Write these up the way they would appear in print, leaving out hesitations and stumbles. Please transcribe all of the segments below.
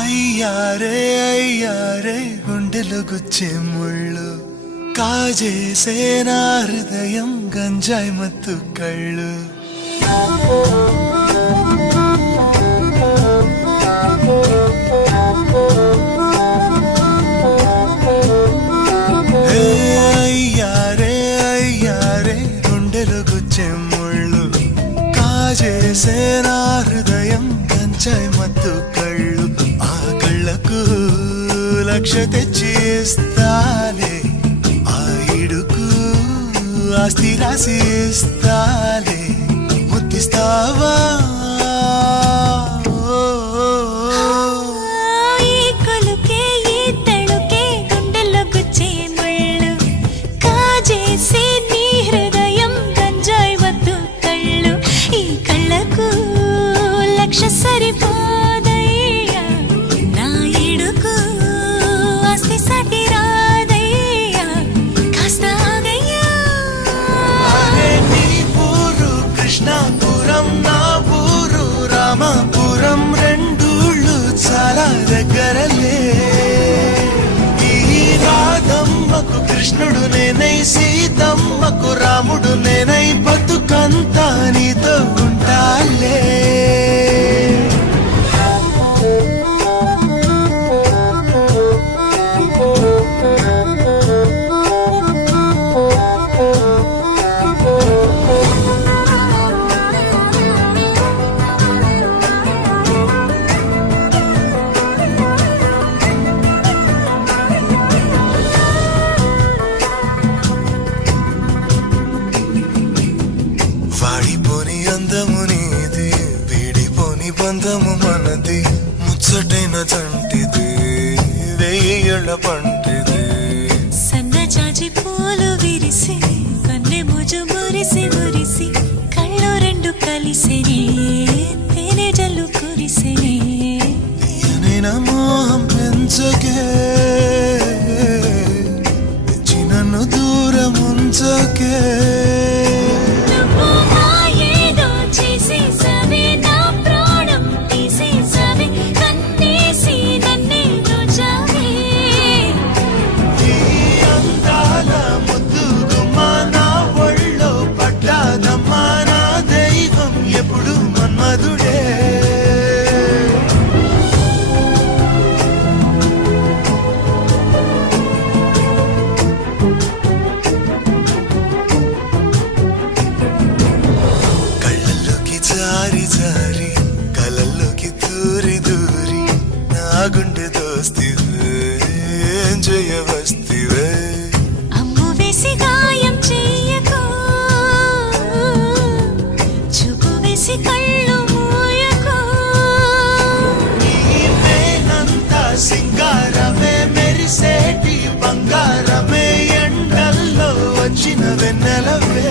అయ్యారే గుండెలు గుచ్చే ముళ్ళు కాజేసే నా హృదయం గంజాయి మత్తు కళ్ళు అయ్యారే గుండెలు గుచ్చే ముళ్ళు కాజేసే నా హృదయం గంజాయి మత్తు కళ్ళు ఆ కళ్ళకు లక్ష తెచ్చి ఇస్తాలే ఆ ఇడుకు ఆస్తి రాసి ఇస్తాలే ముద్దిస్తావా సరిపోదయ్యా నా ఇడుకు ఆస్తి సటి రాదయ్యా కాస్త ఆగయ్యా నీ ఊరు కృష్ణాపురం నా ఊరు రామాపురం రెండూళ్ళు చాలా దగ్గరలే ఈ రాధమ్మకు కృష్ణుడు నేనై సీతమ్మకు రాముడు నేనై బతుకంతా నీతో ఉంటాలే వాడిపోని అందము నీది వీడిపోని బంధము మనది ముచ్చటైన తంటిది వెయ్యేళ్ల పంటిది సన్నజాజి పూలు విరిసి కన్నె ముజు మురిసి మురిసి కళ్ళు రెండు కలిసిని తేనె జల్లు కురిసిని నేను మోహం పెంచకే నన్ను దూరం ఉంచకే జారి కలల్లోకి దూరి దూరి నా గుండె దోస్తివే జయవస్తివే అమ్ము వేసి గాయం చెయ్యకు చూపు వేసి కళ్ళు మూయకు నీవేనంతా సింగారమే మెరిసేటి బంగారమే ఎండల్లో వచ్చిన వెన్నెలవే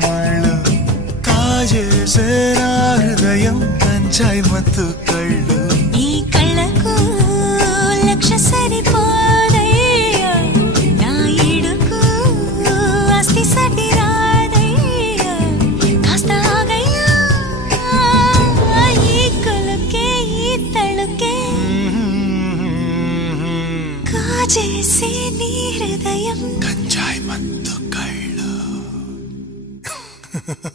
ముళ్ళు కాజేసే నా హృదయం గంజాయి మత్తు కళ్ళు ఈ కళ్ళకు లక్ష సరిపోదయ్యా నా ఇడుకు ఆస్తి సటి రాదయ్యా కాస్త ఆగయ్యా ఈ కొలకే ఈ తళుకే కాజేసే నీ హృదయం గంజాయి మత్తు